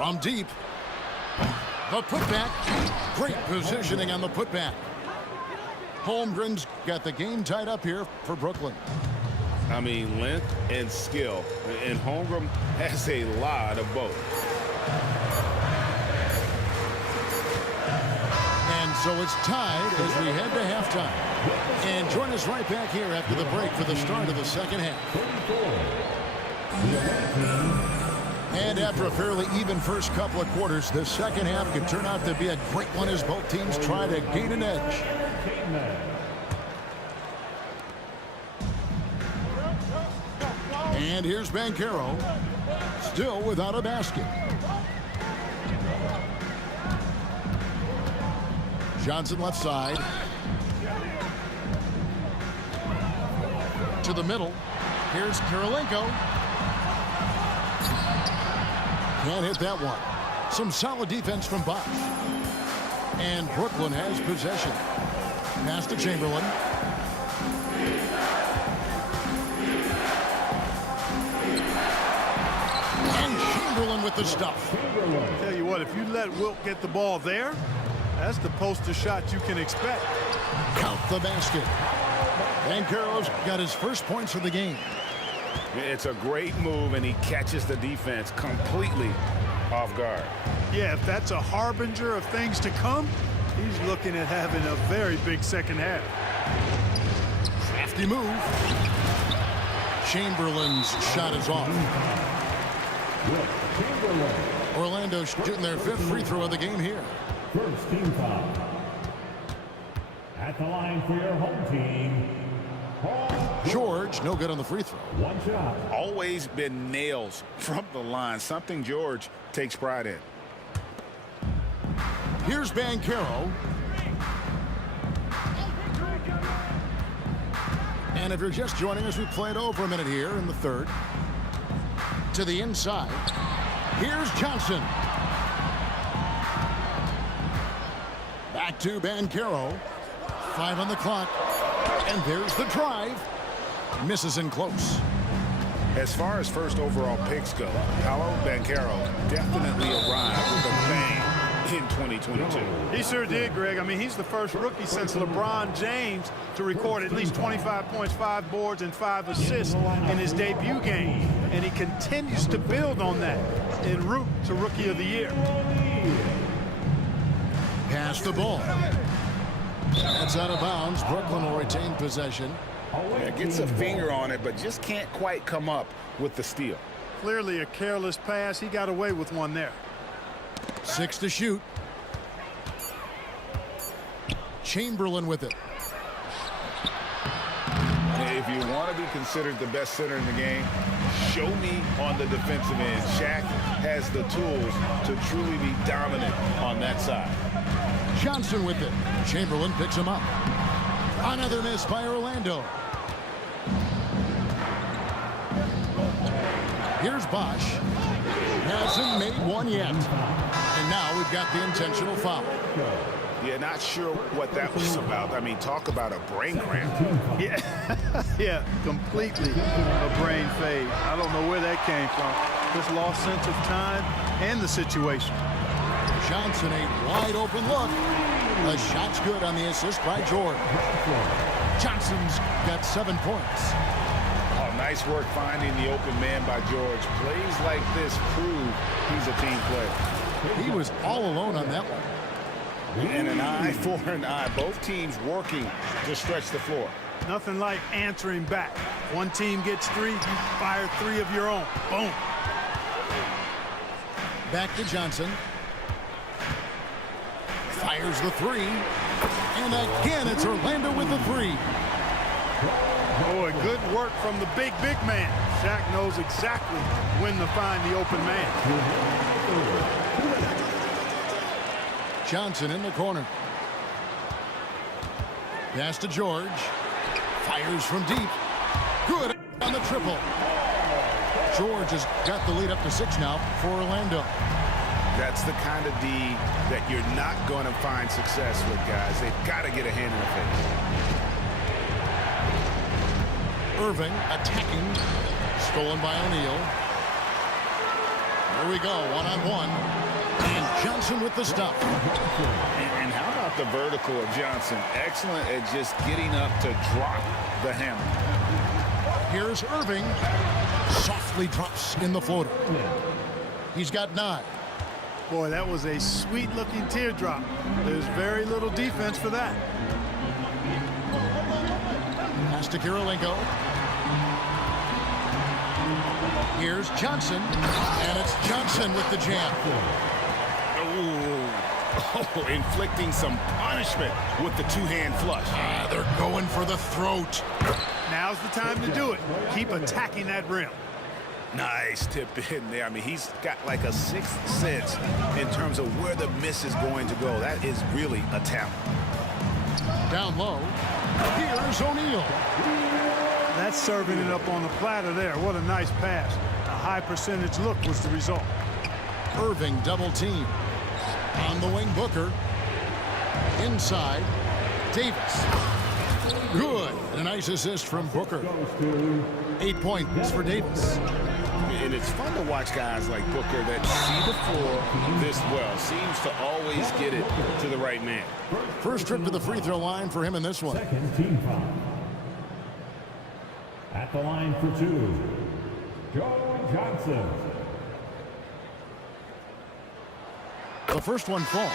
From deep. The putback. Great positioning on the putback. Holmgren's got the game tied up here for Brooklyn. I mean, length and skill. And Holmgren has a lot of both. And so it's tied as we head to halftime. And join us right back here after the break for the start of the second half. And after a fairly even first couple of quarters, the second half could turn out to be a great one as both teams try to gain an edge. And here's Banchero, still without a basket. Johnson left side. To the middle. Here's Kirilenko. Can't hit that one. Some solid defense from Bosch. And Brooklyn has possession. Pass to Chamberlain. And Chamberlain with the stuff. Tell you what, if you let Wilt get the ball there, that's the poster shot you can expect. Count the basket. Banchero's got his first points of the game. It's a great move, and he catches the defense completely off guard. Yeah, if that's a harbinger of things to come, he's looking at having a very big second half. Crafty move. Chamberlain's shot is off. Orlando shooting their fifth free throw of the game here. First team foul. At the line for your home team. George, no good on the free throw. One shot. Always been nails from the line, something George takes pride in. Here's Banchero. And if you're just joining us, we played over a minute here in the third. To the inside. Here's Johnson. Back to Banchero. 5 on the clock. And there's the drive. Misses in close. As far as first overall picks go, Paolo Banchero definitely arrived with a bang in 2022. He sure did, Greg. I mean, he's the first rookie since LeBron James to record at least 25 points, 5 boards, and 5 assists in his debut game. And he continues to build on that en route to Rookie of the Year. Pass the ball. That's out of bounds. Brooklyn will retain possession. Yeah, gets a finger on it, but just can't quite come up with the steal. Clearly a careless pass. He got away with one there. 6 to shoot. Chamberlain with it. If you want to be considered the best center in the game, show me on the defensive end. Shaq has the tools to truly be dominant on that side. Johnson with it. Chamberlain picks him up. Another miss by Orlando. Here's Bosch. Hasn't made one yet. And now we've got the intentional foul. Yeah, not sure what that was about. I mean, talk about a brain cramp. Yeah, yeah, completely a brain fade. I don't know where that came from. Just lost sense of time and the situation. Johnson, a wide open look. The shot's good on the assist by George. Johnson's got 7 points. Oh, nice work finding the open man by George. Plays like this prove he's a team player. He was all alone on that one. And an eye for an eye. Both teams working to stretch the floor. Nothing like answering back. One team gets 3, you fire 3 of your own. Boom. Back to Johnson. Fires the 3. And again, it's Orlando with the 3. Boy, good work from the big man. Shaq knows exactly when to find the open man. Johnson in the corner. Pass to George. Fires from deep. Good on the triple. George has got the lead up to 6 now for Orlando. That's the kind of D that you're not going to find success with, guys. They've got to get a hand in the face. Irving attacking. Stolen by O'Neal. Here we go, one-on-one. And Johnson with the stop. And how about the vertical of Johnson? Excellent at just getting up to drop the hammer. Here's Irving. Softly drops in the floater. He's got 9. Boy, that was a sweet-looking teardrop. There's very little defense for that. Pass to Kirilenko. Here's Johnson. And it's Johnson with the jam. Oh, inflicting some punishment with the two-hand flush. They're going for the throat. Now's the time to do it. Keep attacking that rim. Nice tip in there. I mean, he's got like a sixth sense in terms of where the miss is going to go. That is really a talent. Down low. Here's O'Neal. That's serving it up on the platter there. What a nice pass. A high percentage look was the result. Irving double team. On the wing, Booker. Inside, Davis. Good. A nice assist from Booker. 8 points for Davis. And it's fun to watch guys like Booker that see the floor this well. Seems to always get it to the right man. First trip to the free throw line for him in this one. Second team foul. At the line for 2, Joe Johnson. The first one falls.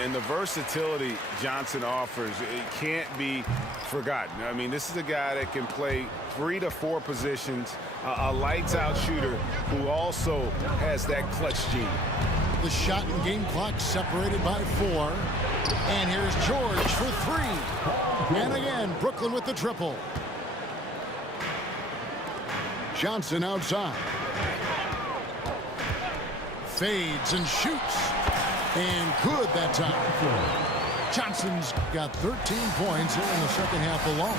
And the versatility Johnson offers, it can't be forgotten. I mean, this is a guy that can play 3 to 4 positions, a lights-out shooter who also has that clutch gene. The shot and game clock separated by 4. And here's George for 3. And again, Brooklyn with the triple. Johnson outside. Fades and shoots. And good that time. Johnson's got 13 points here in the second half alone.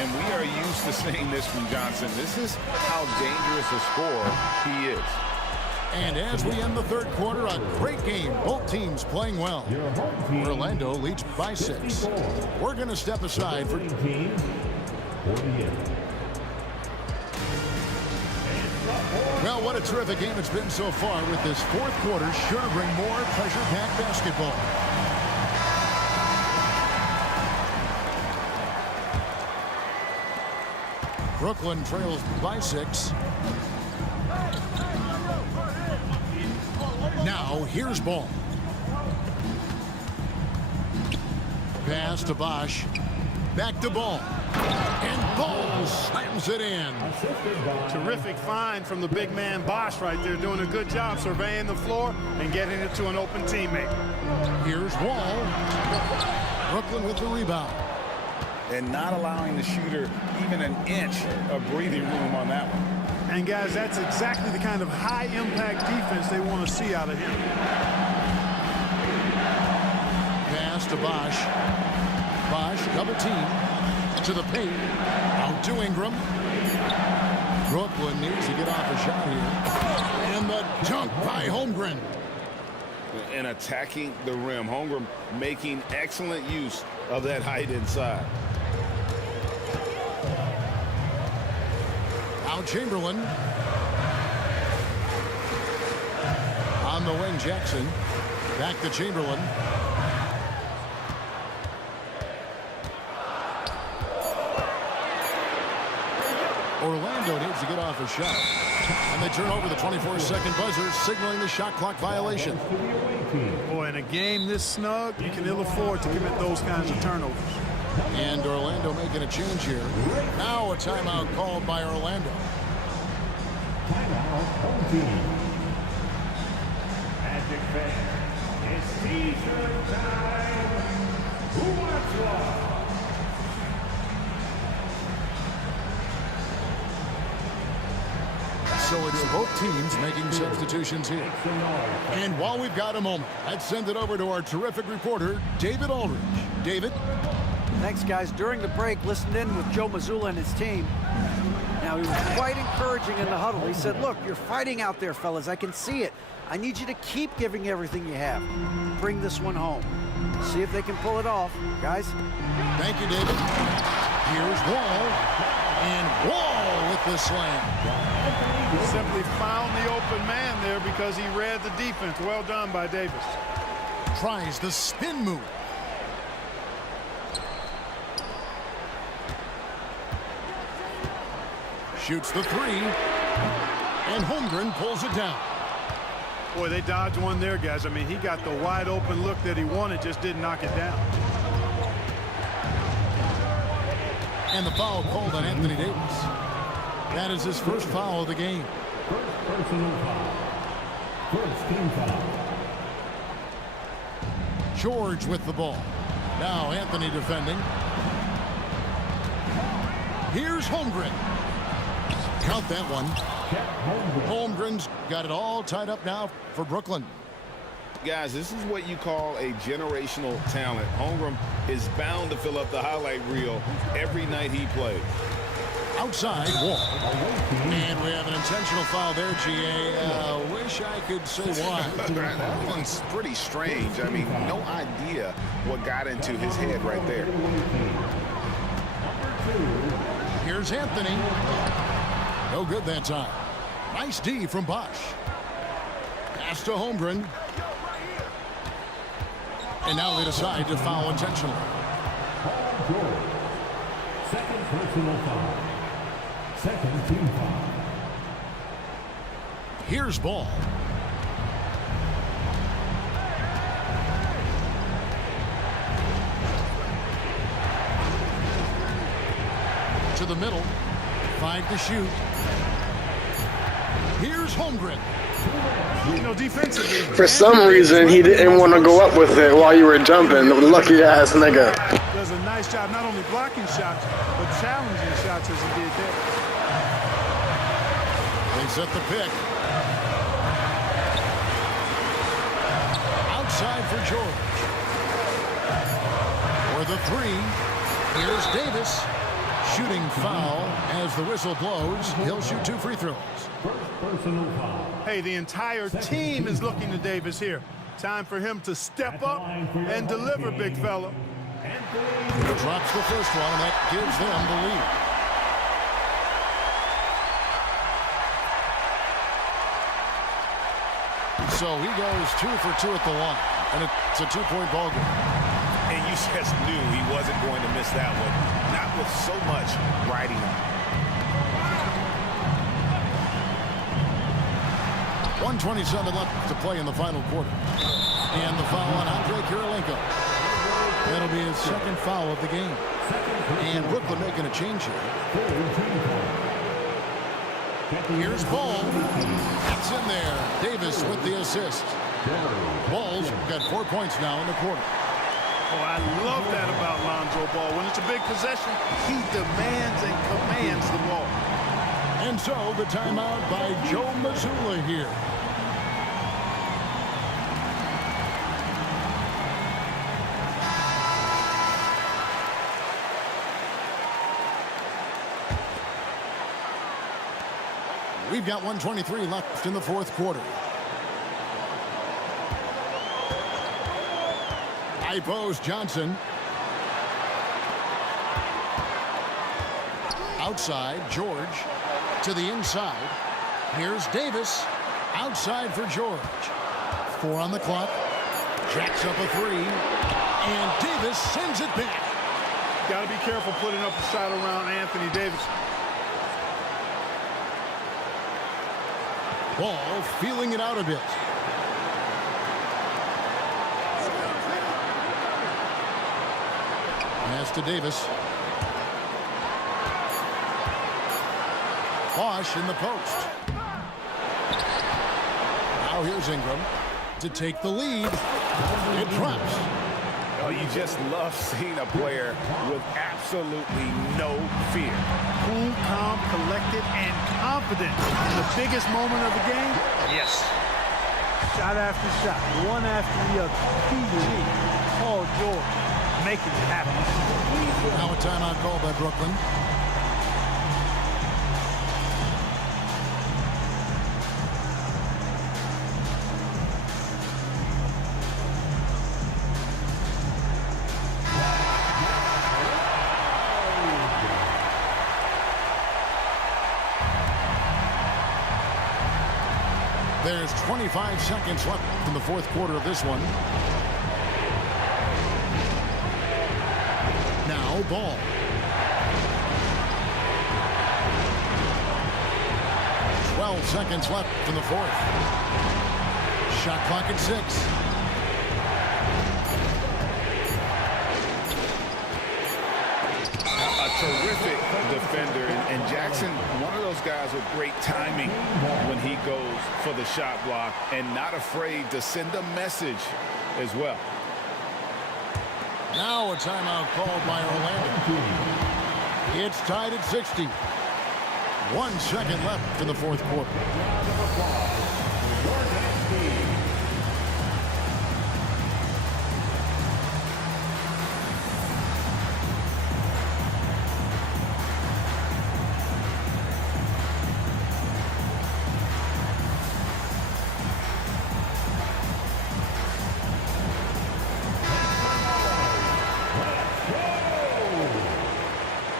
And we are used to seeing this from Johnson. This is how dangerous a scorer he is. And as we end the third quarter, a great game. Both teams playing well. Orlando leads by 6. We're going to step aside for... Well, what a terrific game it's been so far, with this fourth quarter sure to bring more pressure-packed basketball. Brooklyn trails by 6. Now, here's Ball. Pass to Bosch. Back to Ball. And Ball slams it in. Terrific find from the big man Bosch right there, doing a good job surveying the floor and getting it to an open teammate. Here's Wall. Brooklyn with the rebound. And not allowing the shooter even an inch of breathing room on that one. And guys, that's exactly the kind of high-impact defense they want to see out of him. Pass to Bosch. Bosch, double team. To the paint. Out to Ingram. Brooklyn needs to get off a shot here. And the dunk by Holmgren. And attacking the rim. Holmgren making excellent use of that height inside. Out Chamberlain. On the wing, Jackson. Back to Chamberlain. Orlando needs to get off a shot. And they turn over the 24-second buzzer, signaling the shot clock violation. Boy, in a game this snug, you can ill afford to commit those kinds of turnovers. And Orlando making a change here. Now a timeout called by Orlando. Timeout, home team. Magic fans, it's T-shirt time. Who wants one? So it's both teams making substitutions here. And while we've got a moment, let's send it over to our terrific reporter, David Aldridge. David? Thanks, guys. During the break, listened in with Joe Mazzulla and his team. Now, he was quite encouraging in the huddle. He said, look, you're fighting out there, fellas. I can see it. I need you to keep giving everything you have. Bring this one home. See if they can pull it off. Guys? Thank you, David. Here's Wall. And Wall with the slam. He simply found the open man there because he read the defense. Well done by Davis. Tries the spin move. Shoots the three. And Holmgren pulls it down. Boy, they dodged one there, guys. I mean, he got the wide open look that he wanted, just didn't knock it down. And the foul called on Anthony Davis. That is his first foul of the game. First personal foul. First team foul. George with the ball. Now Anthony defending. Here's Holmgren. Count that one. Holmgren's got it all tied up now for Brooklyn. Guys, this is what you call a generational talent. Holmgren is bound to fill up the highlight reel every night he plays. Outside Wall. And we have an intentional foul there, GA. Wish I could say why. That one's pretty strange. I mean, no idea what got into his head right there. Here's Anthony. No good that time. Nice D from Bosch. Pass to Holmgren. And now they decide to foul intentionally. Second personal foul. Second team foul. Here's Ball. To the middle. 5 to shoot. Here's Holmgren. You know, defensively, For some reason, he didn't want to go up with it while you were jumping. Lucky ass nigga. does a nice job not only blocking shots, but challenging shots as he did there. They set the pick. Outside for George. For the three. Here's Davis. Shooting foul as the whistle blows. He'll shoot 2 free throws. Personal foul. Hey, the entire team is looking to Davis here. Time for him to step up and deliver, big fella. He drops the first one, and that gives them the lead. So he goes 2 for 2 at the line, and it's a 2-point ball game. And you just knew he wasn't going to miss that one. Not with so much riding him. 1:27 left to play in the final quarter. And the foul on Andre Kirilenko. That'll be his second foul of the game. And Brooklyn making a change here. Here's Ball. That's in there. Davis with the assist. Ball's got 4 points now in the quarter. Oh, I love that about Lonzo Ball. When it's a big possession, he demands and commands the ball. And so the timeout by Joe Mazzulla here. We've got 1:23 left in the fourth quarter. High post Johnson. Outside, George. To the inside. Here's Davis. Outside for George. 4 on the clock. Jacks up a 3. And Davis sends it back. Got to be careful putting up a shot around Anthony Davis. Ball feeling it out a bit. Pass to Davis. Bosch in the post. Now here's Ingram to take the lead. It drops. Oh, you just love seeing a player with absolutely no fear. Cool, calm, collected, and confident. In the biggest moment of the game, yes. Shot after shot, one after the other. PG, Paul George, making it happen. Now a timeout call by Brooklyn. There's 25 seconds left in the fourth quarter of this one. Now ball. Seconds left in the fourth. Shot clock at 6. A terrific defender, and Jackson, one of those guys with great timing when he goes for the shot block and not afraid to send a message as well. Now a timeout called by Orlando. It's tied at 60. 1 second left in the fourth quarter.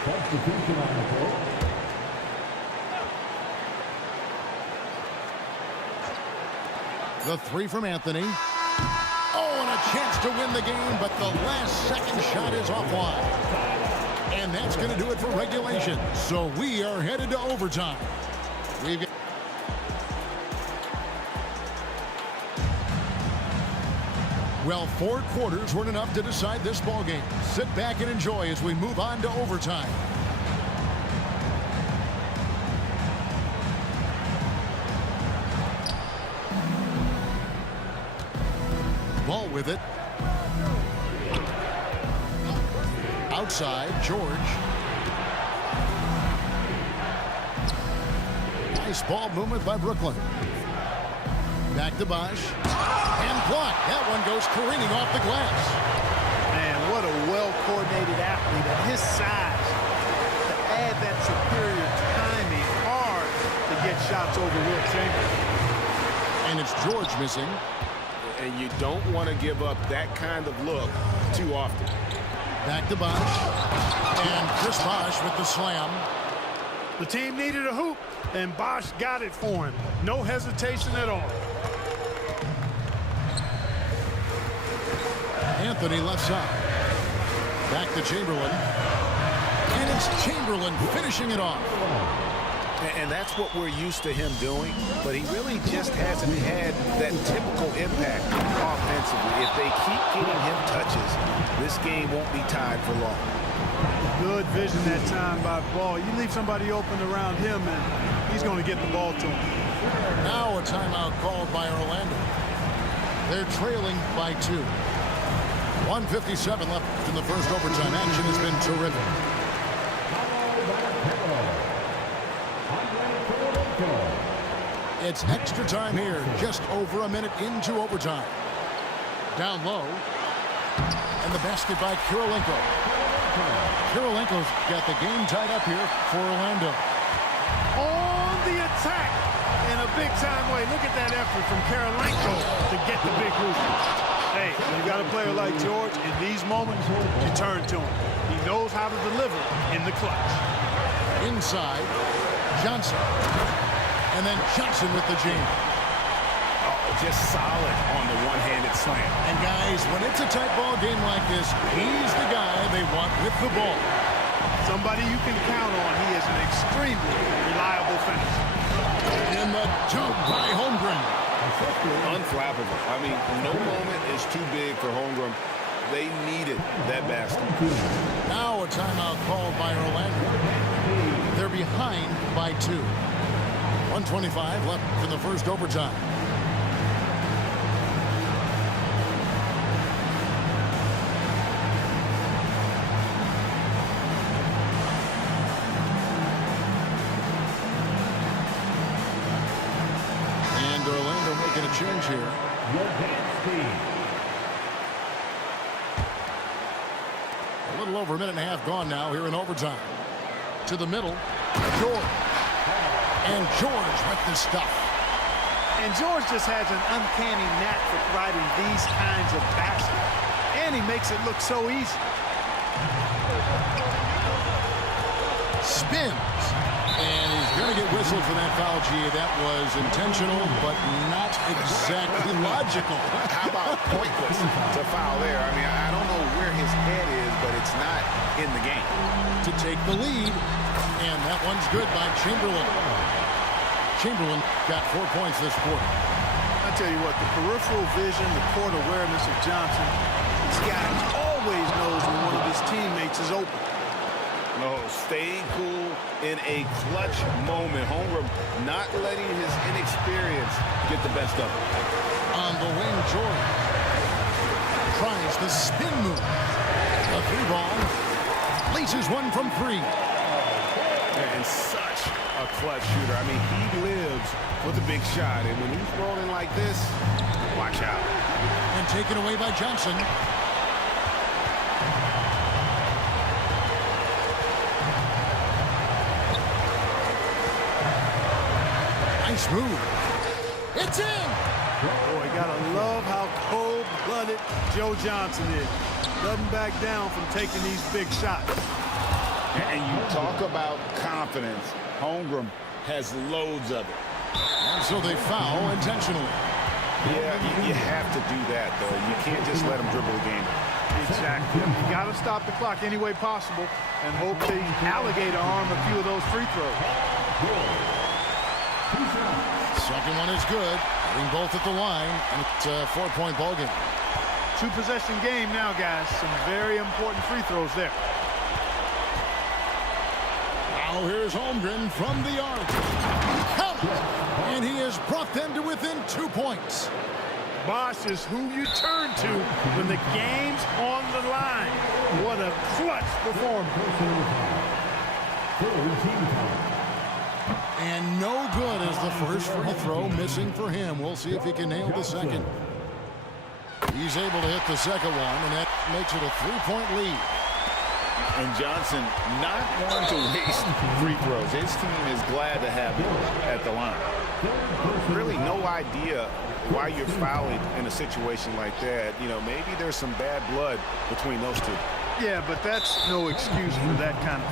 Substitution on the court. The three from Anthony. Oh, and a chance to win the game, but the last second shot is offline. And that's going to do it for regulation. So we are headed to overtime. We've got well, 4 quarters weren't enough to decide this ball game. Sit back and enjoy as we move on to overtime. Ball with it. Outside, George. Nice ball movement by Brooklyn. Back to Bosch. And blocked. That one goes careening off the glass. Man, what a well-coordinated athlete at his size. To add that superior timing, hard to get shots over Will Chamberlain. And it's George missing. And you don't want to give up that kind of look too often. Back to Bosch. And Chris Bosch with the slam. The team needed a hoop, and Bosch got it for him. No hesitation at all. Anthony left side. Back to Chamberlain. And it's Chamberlain finishing it off. And that's what we're used to him doing, but he really just hasn't had that typical impact offensively. If they keep getting him touches, this game won't be tied for long. Good vision that time by Ball. You leave somebody open around him, and he's going to get the ball to him. Now a timeout called by Orlando. They're trailing by 2. 1:57 left in the first overtime. Action has been terrific. It's extra time here, just over a minute into overtime. Down low. And the basket by Kirilenko. Kirilenko's got the game tied up here for Orlando. On the attack in a big-time way. Look at that effort from Kirilenko to get the big hoop. Hey, when you got a player like George, in these moments, you turn to him. He knows how to deliver in the clutch. Inside, Johnson. And then Johnson with the jam. Oh, just solid on the one-handed slam. And guys, when it's a tight ball game like this, he's the guy they want with the ball. Somebody you can count on. He is an extremely reliable finisher. And the dunk by Holmgren. Unflappable. I mean, no moment is too big for Holmgren. They needed that basket. Now a timeout called by Orlando. They're behind by 2. 1:25 left in the first overtime. And Orlando making a change here. A little over a minute and a half gone now here in overtime. To the middle, George. And George with the stuff. And George just has an uncanny knack for providing these kinds of baskets. And he makes it look so easy. Spins. And he's going to get whistled for that foul, G. That was intentional, but not exactly logical. How about pointless to foul there? I mean, I don't know where his head is, but it's not in the game. To take the lead, and that one's good by Chamberlain. Chamberlain got 4 points this quarter. I tell you what, the peripheral vision, the court awareness of Johnson, this guy always knows when one of his teammates is open. No, staying cool in a clutch moment. Holmgren not letting his inexperience get the best of him. On the wing, Jordan tries the spin move. A three ball. Laces one from three. And such a clutch shooter. I mean, he lives for the big shot. And when he's rolling like this, watch out. And taken away by Johnson. Nice move. It's in. Boy, gotta love how cold-blooded Joe Johnson is. Doesn't back down from taking these big shots. And you talk about confidence. Holmgren has loads of it. And so they foul intentionally. Yeah, you have to do that, though. You can't just let him dribble the game. Exactly. You gotta stop the clock any way possible and hope the alligator arm a few of those free throws. Second one is good. Hitting both at the line, and it's a 4-point ball game. Two-possession game now, guys. Some very important free throws there. Now here's Holmgren from the arc. Count it! And he has brought them to within 2 points. Bosh is who you turn to when the game's on the line. What a clutch performance. And no good as the first free throw missing for him. We'll see if he can nail the second. He's able to hit the second one, and that makes it a 3-point lead. And Johnson not wanting to waste free throws. His team is glad to have him at the line. Really no idea why you're fouling in a situation like that. You know, maybe there's some bad blood between those two. Yeah, but that's no excuse for that kind of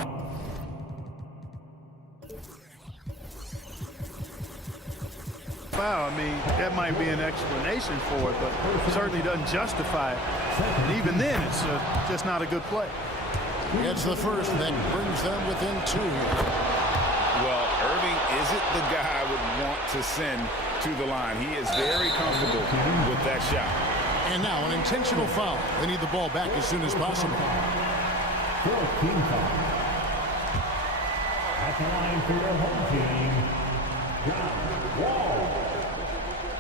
foul. I mean, that might be an explanation for it, but it certainly doesn't justify it. And even then, it's just not a good play. It's the first that brings them within 2 here. Well, Irving isn't the guy I would want to send to the line. He is very comfortable with that shot. And now an intentional foul. They need the ball back as soon as possible. At the line for your home team, John Wall.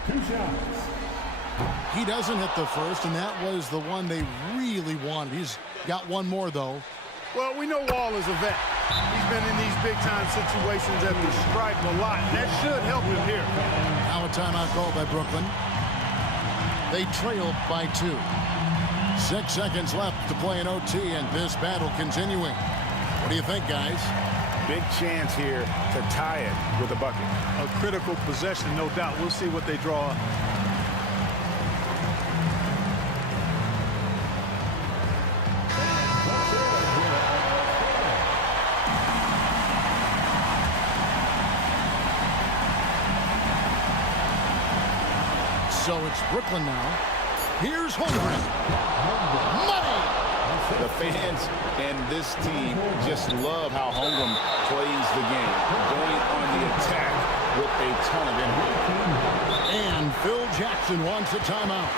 2 shots. He doesn't hit the first, and that was the one they really wanted. He's got one more, though. Well, we know Wall is a vet. He's been in these big-time situations at the stripe a lot. That should help him here. Now a timeout called by Brooklyn. They trailed by 2. 6 seconds left to play in OT, and this battle continuing. What do you think, guys? Big chance here to tie it with a bucket. A critical possession, no doubt. We'll see what they draw up. So it's Brooklyn now. Here's Holmgren. Money! The fans and this team just love how Holmgren plays the game, going on the attack with a ton of energy. And Phil Jackson wants a timeout.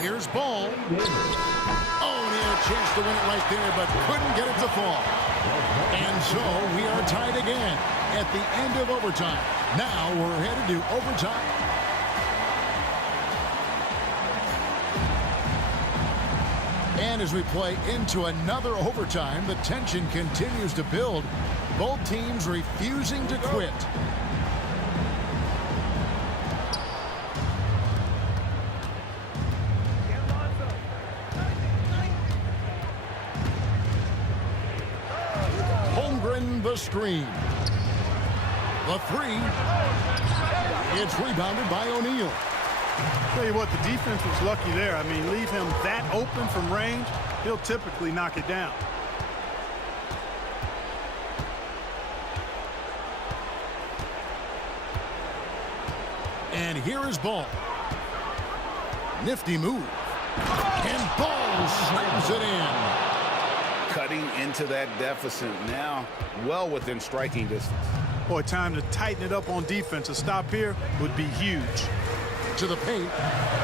Here's Ball. Oh, and he had a chance to win it right there, but couldn't get it to fall. And so we are tied again at the end of overtime. Now we're headed to overtime. And as we play into another overtime, the tension continues to build. Both teams refusing to quit. Holmgren the screen. The three. It's rebounded by O'Neal. Tell you what, the defense was lucky there. I mean, leave him that open from range, he'll typically knock it down. And here is Ball. Nifty move. And Ball slams it in. Cutting into that deficit now, well within striking distance. Boy, time to tighten it up on defense. A stop here would be huge. To the paint.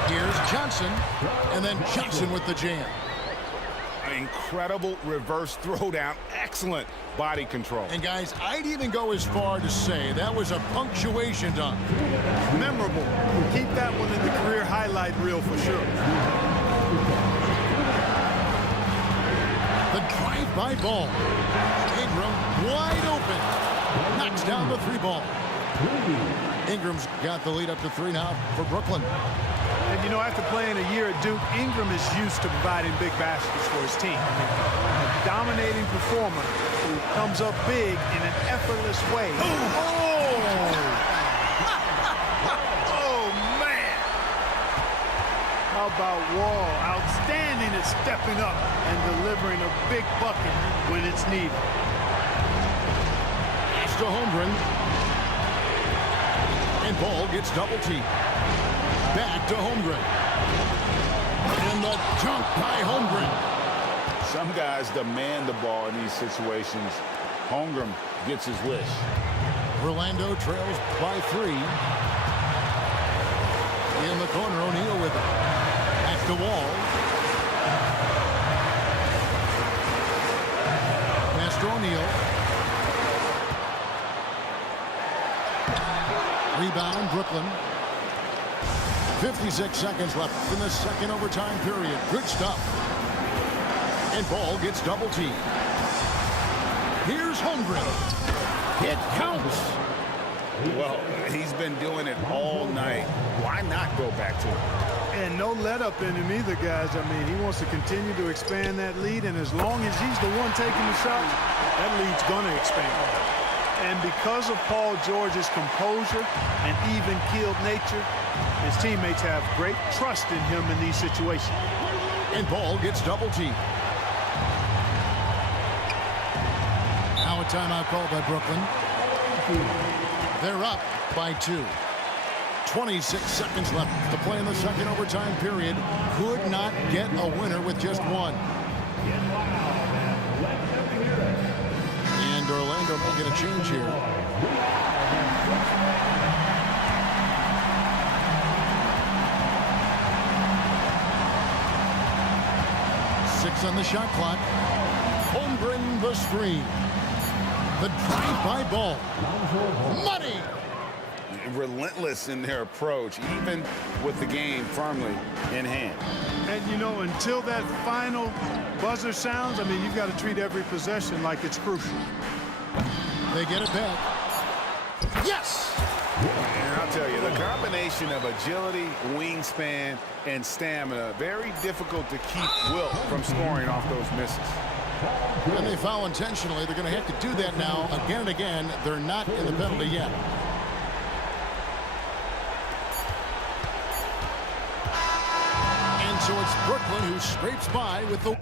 Here's Johnson. And then Johnson with the jam. Incredible reverse throwdown. Excellent body control. And guys, I'd even go as far to say that was a punctuation dunk. Memorable. Keep that one in the career highlight reel for sure. The drive by Ball. Ingram wide open. Knocks down the three ball. Ingram's got the lead up to 3 now for Brooklyn. And you know, after playing a year at Duke, Ingram is used to providing big baskets for his team. I mean, a dominating performer who comes up big in an effortless way. Oh, man. How about Wall? Outstanding at stepping up and delivering a big bucket when it's needed. Pass to Holmgren. And Ball gets double teamed. Back to Holmgren. And the dunk by Holmgren. Some guys demand the ball in these situations. Holmgren gets his wish. Orlando trails by 3. In the corner, O'Neal with it. Back to Wall. Pass to O'Neal. Rebound, Brooklyn. 56 seconds left in the second overtime period. Good stuff. And Ball gets double teamed. Here's Holmgren. It counts. Well, he's been doing it all night. Why not go back to it? And no let up in him either, guys. I mean, he wants to continue to expand that lead, and as long as he's the one taking the shot, that lead's going to expand. And because of Paul George's composure and even-keeled nature, his teammates have great trust in him in these situations. And Ball gets double teamed. Now a timeout called by Brooklyn. They're up by 2. 26 seconds left to play in the second overtime period. Could not get a winner with just one. And Orlando will get a change here. Six on the shot clock. Holmgren the screen. The drive by Ball. Money! Relentless in their approach, even with the game firmly in hand. And, you know, until that final buzzer sounds, I mean, you've got to treat every possession like it's crucial. They get it back. Yes! And I'll tell you, the combination of agility, wingspan, and stamina, very difficult to keep Wilt from scoring off those misses. When they foul intentionally, they're going to have to do that now again and again. They're not in the penalty yet. And so it's Brooklyn who scrapes by with the